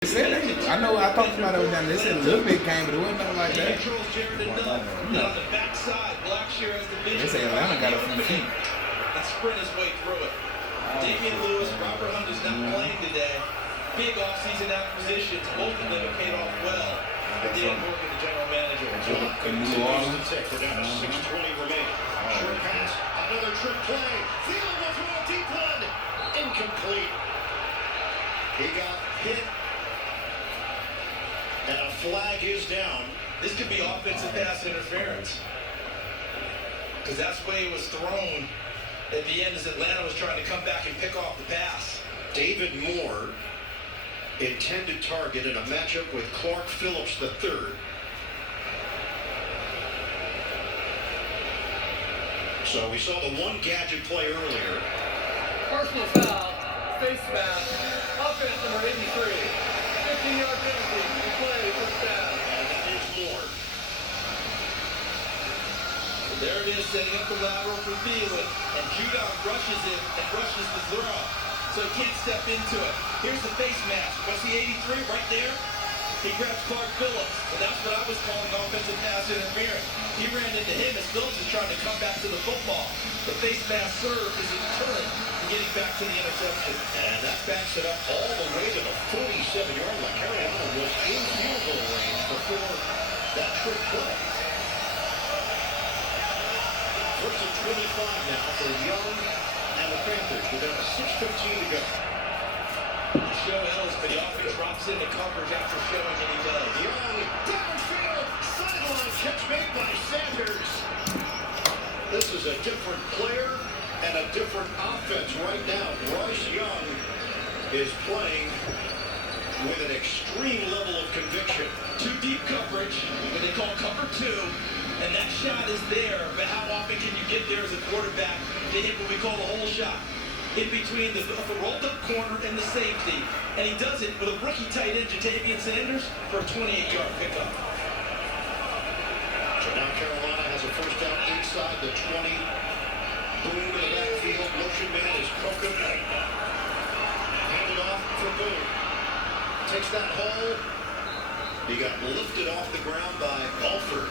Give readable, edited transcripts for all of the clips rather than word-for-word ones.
Said they, I know I talked to somebody over down there. They said a little bit came, but it wasn't nothing like that. They say Atlanta got a few feet. And sprint his way through it. Damian Lewis, Barber is not playing today. Big offseason acquisitions. Both of them have paid off well. Dan Morgan, the general manager. New Orleans. We're down to 6:20 remaining. Short pass, another trick play. Thielen will throw a deep one. Incomplete. He got hit. And a flag is down. This could be offensive pass interference. Because that's the way it was thrown at the end as Atlanta was trying to come back and pick off the pass. David Moore, intended target in a matchup with Clark Phillips III. So we saw the one gadget play earlier. Personal foul, face mask, offense number 83. 15-yard penalty, play, first down. And that is Moore. There it is, setting up the lateral for Thielen. And Judon rushes it and rushes the throw. So he can't step into it. Here's the face mask. What's the 83 right there? He grabs Clark Phillips. And that's what I was calling offensive pass interference. He ran into him as Phillips is trying to come back to the football. The face mask serve is a deterrent in getting back to the interception. And that backs it up all the way to the 47-yard line. Carolina was in field goal range before that trick play. First and 25 now for Young and the Panthers. We're down to 6:15 to go. Show Ellis, but he often drops into coverage after showing, and he does. Young, downfield, sideline catch made by Sanders. This is a different player and a different offense right now. Bryce Young is playing with an extreme level of conviction. Too deep coverage, what they call cover two, and that shot is there, but how often can you get there as a quarterback to hit what we call the hole shot? In between the rolled up corner and the safety, and he does it with a rookie tight end, Jatavian Sanders, for a 28-yard pickup. So now Carolina has a first down inside the 20. Boone in the backfield. Motion man is Koken. Handed off for Boone. Takes that hole. He got lifted off the ground by Alford.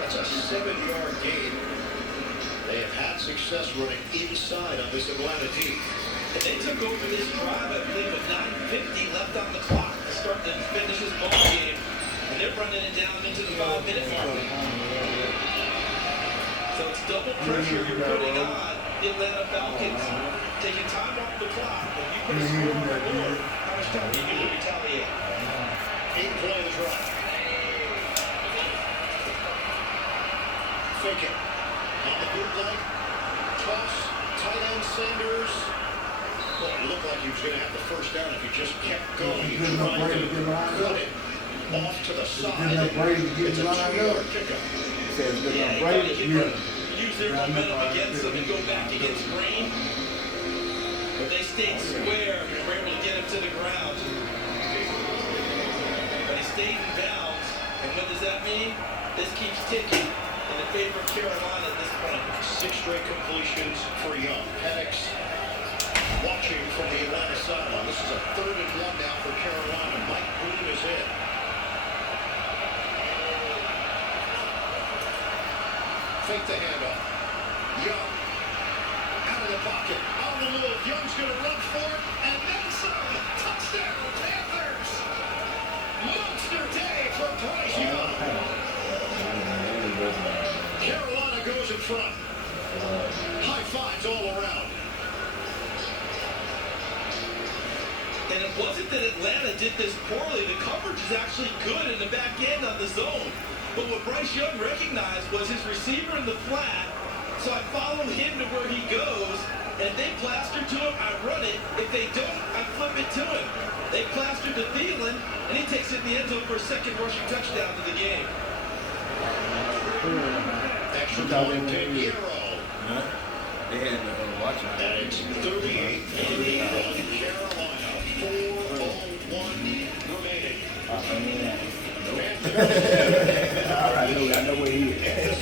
That's a 7-yard gain. They have had success running inside on this Atlanta team. And they took over this drive, I believe, with 9:50 left on the clock to start to finish this ball game. And they're running it down into the 5-minute mark. So it's double pressure you're putting on the Atlanta Falcons. Taking time off the clock. If you put a score on the board, how much time do you to retaliate? 8 play the drive. Fake it. On the bootleg. Toss. Tight end Sanders. Well, it looked like he was going to have the first down if he just kept going. He tried to cut it off to the side. It's a 2-yard pickup. Yeah, he could use their momentum against them and go back against Green. But they stayed square and were able to get him to the ground. But he stayed in bounds. And what does that mean? This keeps ticking in the favor of Carolina at this point. 6 straight completions for Young. Penix watching from the Atlanta sideline. This is a 3rd and 1 now for Carolina. Mike Boone is in. Fake the handoff. Young out of the pocket. On the move. Young's going to run for it. And then some. Touchdown, Panthers. Monster day for Bryce Young. Carolina goes in front. High fives all around. And it wasn't that Atlanta did this poorly. The coverage is actually good in the back end on the zone. But what Bryce Young recognized was his receiver in the flat. So I follow him to where he goes. And if they plaster to him, I run it. If they don't, I flip it to him. They plastered to Thielen, and he takes it in the end zone for a second rushing touchdown to the game. Extra point to Hero. They had to watch it. And it's 38-31 Carolina. 4:01 remaining. I know where he is.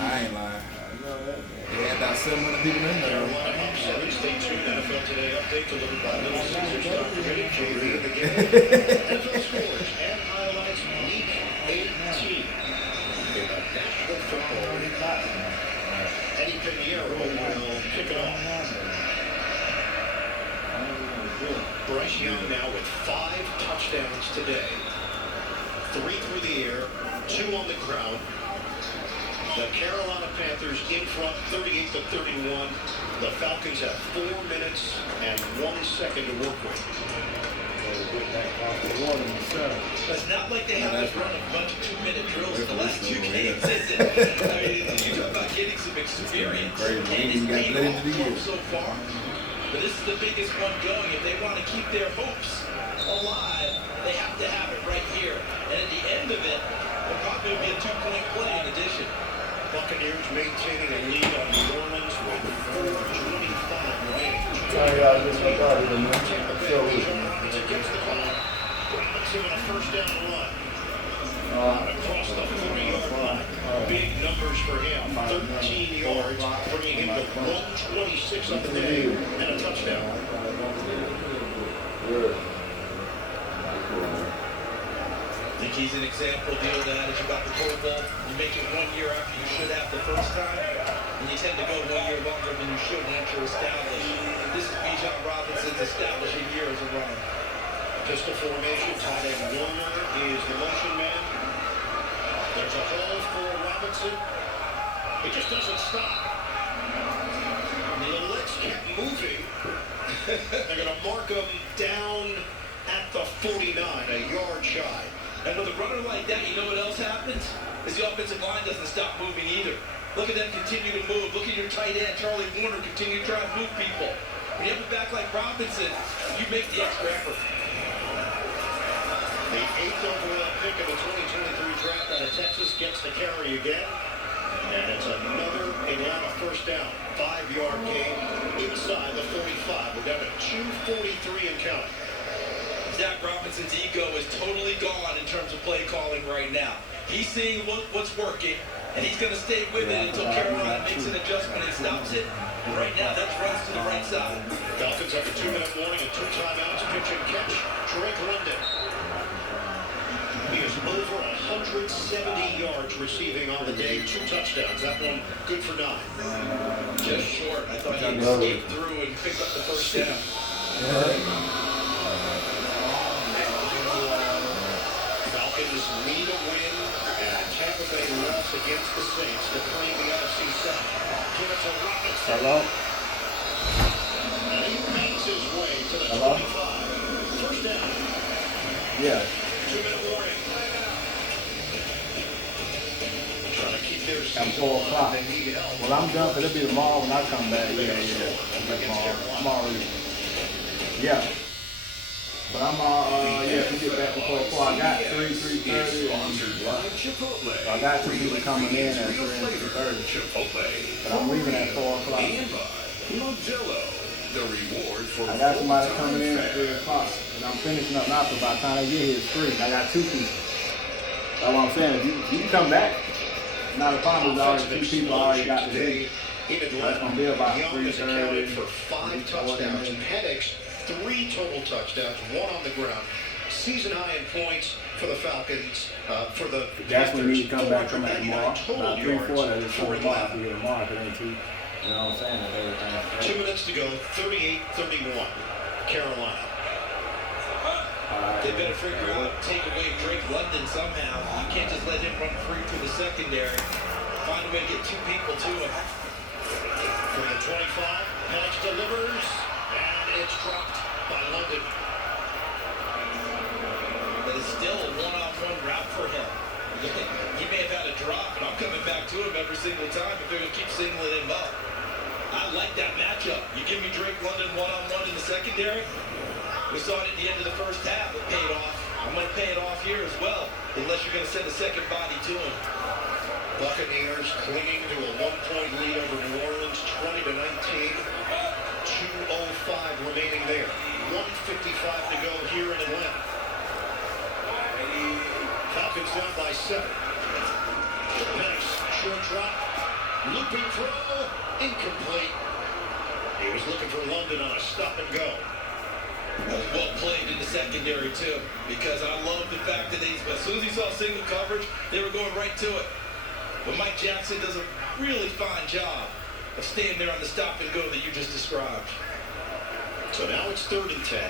I ain't lying. They had about 700 people in there. Carolina up 7. Stay tuned. NFL Today update delivered by Little Caesars Dr. Riddick, JV in the game. NFL scores and highlights Week 18 in the National Football League. Eddie Pinheiro will kick it off. Bryce Young now with 5 touchdowns today. 3 through the air, 2 on the ground. The Carolina Panthers in front, 38-31. The Falcons have 4 minutes and 1 second to work with. It's not like they haven't run a bunch of 2-minute drills in the last 2 games, is it? I mean, you talk about getting some experience, and it's paid off for them so far. But this is the biggest one going. If they want to keep their hopes alive, they have to have it right here. And at the end of it, it'll probably be a 2-point play in addition. Buccaneers maintaining a lead on New Orleans with 4:25 remaining. Tampa Bay leads on Robinson against the clock. Robinson on a first down run. Across the 40-yard line. Big numbers for him. 13 yards, bringing him to 126 on the day and a touchdown. I think he's an example deal of that. As you got the Pro Bowl, you make it 1 year after you should have the first time, and you tend to go 1 year longer than you should once you're established. This is Bijan Robinson's establishing year as a runner. Pistol formation. Tight end Warner is the motion man. There's a hole for Robinson. He just doesn't stop. The legs kept moving. They're going to mark him down at the 49, a yard shy. And with a runner like that, you know what else happens? Is the offensive line doesn't stop moving either. Look at them continue to move. Look at your tight end, Charlie Warner, continue to try and move people. When you have a back like Robinson, you make the extra effort. The 8th overall pick of the 2023 draft out of Texas gets the carry again. And it's another Atlanta first down. 5-yard gain inside the 45. We're down to 2:43 and counting. Zach Robinson's ego is totally gone in terms of play calling right now. He's seeing what's working, and he's going to stay with it until Carolina makes an adjustment and stops it. And right now, that runs to the right side. Dolphins have a 2-minute warning and 2 timeouts. Pitch and catch. Drake London. He is over 170 yards receiving on the day. 2 touchdowns. That one good for 9. Just short. I thought he escaped through and picked up the first down. Falcons need a win, and Tampa Bay lost against the Saints to claim the NFC South. Give it to Robinson. Hello? And he makes his way to the 25. First down. Yeah. 2-minute warning. Trying to keep their At season 4 o'clock. alive. They need help. Well, I'm done, but it'll be tomorrow when I come back. Yeah. Tomorrow. Yeah. But I'm if we get back before 4, I got 3:30. I got 2 people coming in at 3:30. But I'm leaving at 4 o'clock. I got somebody coming in at 3 o'clock. And I'm finishing up now, so by the time I get here, it's 3. I got 2 people. That's what I'm saying. If you can come back, not a problem. There's already 2 people already got the day. That's going to be about Young has accounted 3:30. for 5 touchdowns. Penix, 3 total touchdowns, 1 on the ground. Season high in points for the Falcons. For the That's when you come back tomorrow. total About 3, yards 4, that's for 4 o'clock. Atlanta. You get tomorrow, it ain't 2. You know what I'm saying? That everything. 2 minutes to go, 38-31. Carolina. They better figure out take away Drake London somehow. You can't just let him run free through the secondary. Find a way to get 2 people to him. From the 25, Penix delivers, and it's dropped by London. But it's still a one-on-one route for him. He may have had a drop, but I'm coming back to him every single time if they're going to keep singling him up. I like that matchup. You give me Drake London one-on-one in the secondary. We saw it at the end of the first half. It paid off. I'm going to pay it off here as well, unless you're going to send a second body to him. Buccaneers clinging to a 1-point lead over New Orleans, 20-19. 2:05 remaining there. 1:55 to go here in Atlanta. Falcons down by 7. Penix, short drop. Looping throw, incomplete. He was looking for London on a stop and go. That was well played in the secondary, too, because I love the fact that as soon as he saw single coverage, they were going right to it. But Mike Jackson does a really fine job of staying there on the stop and go that you just described. So now it's 3rd and 10.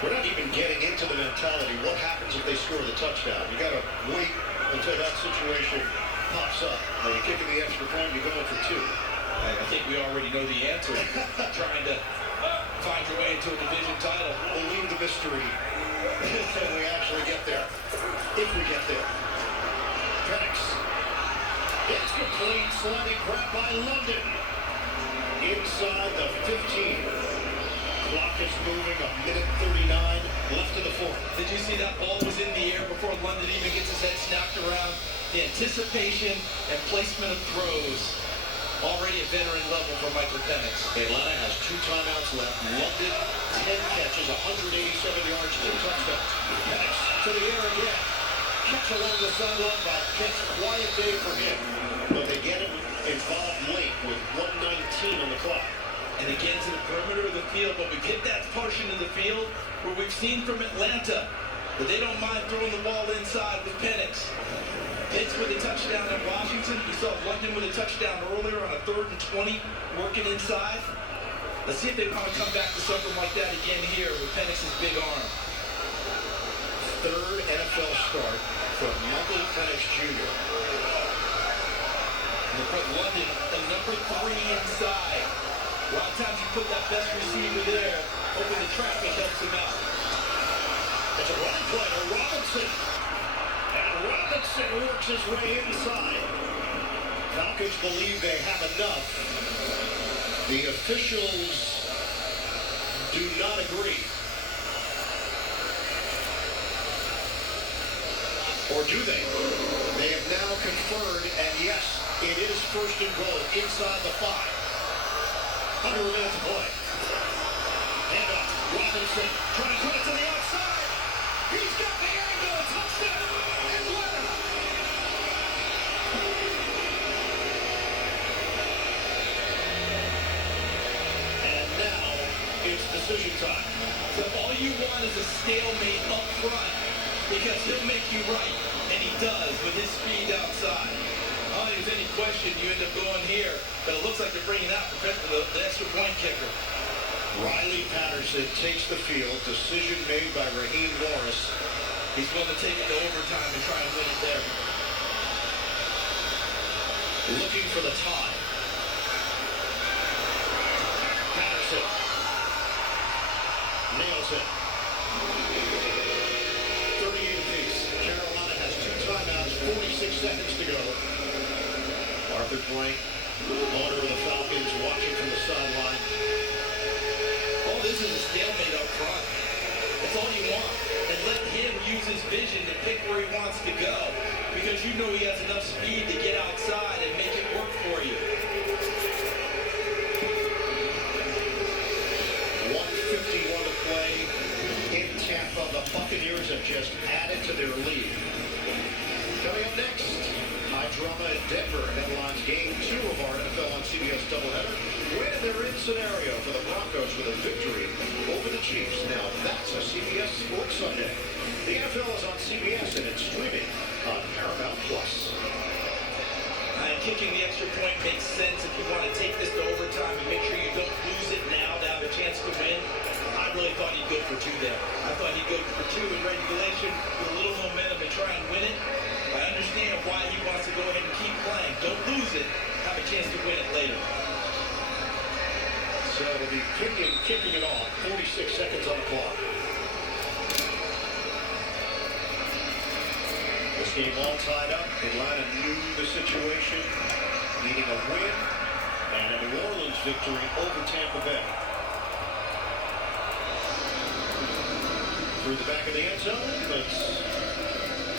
We're not even getting into the mentality. What happens if they score the touchdown? You got to wait until that situation pops up. Are you kicking the extra point? You're going for 2. I think we already know the answer. Trying to find your way into a division title. We'll leave the mystery until we actually get there. If we get there. Penix. It's complete. Sliding grab by London. Inside the 15. Clock is moving. 1:39 left in the 4th. Did you see that ball was in the air before London even gets his head snapped around? The anticipation and placement of throws. Already a veteran level for Michael Penix. Atlanta has 2 timeouts left. London, 10 catches, 187 yards, 2 touchdowns. Penix to the air again. Catch along the sideline by Pitts. Quiet day for him. But they get him involved late with 1:19 on the clock. And again to the perimeter of the field, but we've hit that portion of the field where we've seen from Atlanta that they don't mind throwing the ball inside with Penix. Pitts with a touchdown in Washington. We saw London with a touchdown earlier on a 3rd and 20 working inside. Let's see if they want to come back to something like that again here with Penix's big arm. 3rd NFL start from Michael Penix Jr. And they put London at number 3 inside. A lot of times you put that best receiver there, hoping the traffic helps him out. It's a running play to Robinson. And Robinson works his way inside. Falcons believe they have enough. The officials do not agree. Or do they? They have now conferred, and yes, it is 1st and goal inside the 5. Under a minute to play. Hand off. Robinson trying to put it to the outside. He's got the angle. Touchdown. Atlanta. And now it's decision time. So all you want is a stalemate up front because he'll make you right. And he does with his speed outside. I don't think there's any question you end up going here, but it looks like they're bringing out the extra point kicker. Riley Patterson takes the field. Decision made by Raheem Morris. He's willing to take it to overtime and try and win it there. Looking for the tie. Patterson. Nails it. 38 apiece. Carolina has 2 timeouts, 46 seconds to go. Arthur Blank, owner of the Falcons, watching from the sideline. All this is a stalemate up front. That's all you want. And let him use his vision to pick where he wants to go. Because you know he has enough speed to get outside and make it work for you. 1:51 to play in Tampa. The Buccaneers have just added to their lead. Coming up next, high drama in Denver headlines Game 2 of our NFL on CBS doubleheader. Win their in scenario for the Broncos with a victory over the Chiefs. Now that's a CBS Sports Sunday. The NFL is on CBS and it's streaming on Paramount Plus. And kicking the extra point makes sense if you want to take this to overtime and make sure you don't lose it now to have a chance to win. I really thought he'd go for 2 there. I thought he'd go for 2 in regulation with a little momentum and try and win it. I understand why he wants to go ahead and keep playing. Don't lose it. Have a chance to win it later. So it'll be kicking it off. 46 seconds on the clock. This game all tied up. Atlanta knew the situation, needing a win, and a New Orleans victory over Tampa Bay. Through the back of the end zone, let's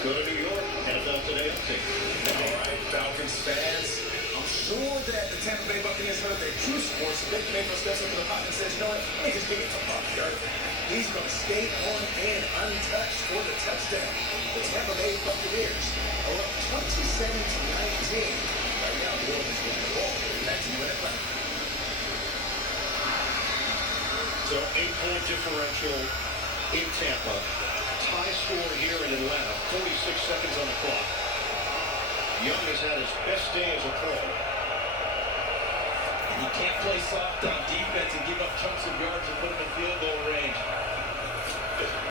go to New York. NFL Today update. All right, Falcons fans. I'm sure that the Tampa Bay Buccaneers heard their true sports. Baker Mayfield steps up to the pocket and says, you know what? Let me just give it to Buck Dirt. He's going to stay on in untouched for the touchdown. The Tampa Bay Buccaneers are up 27-19. New Orleans with the ball. Back to you in Atlanta. So 8-point differential in Tampa. Tie score here in Atlanta. 46 seconds on the clock. Young has had his best day as a pro. And you can't play soft on defense and give up chunks of yards and put them in field goal range.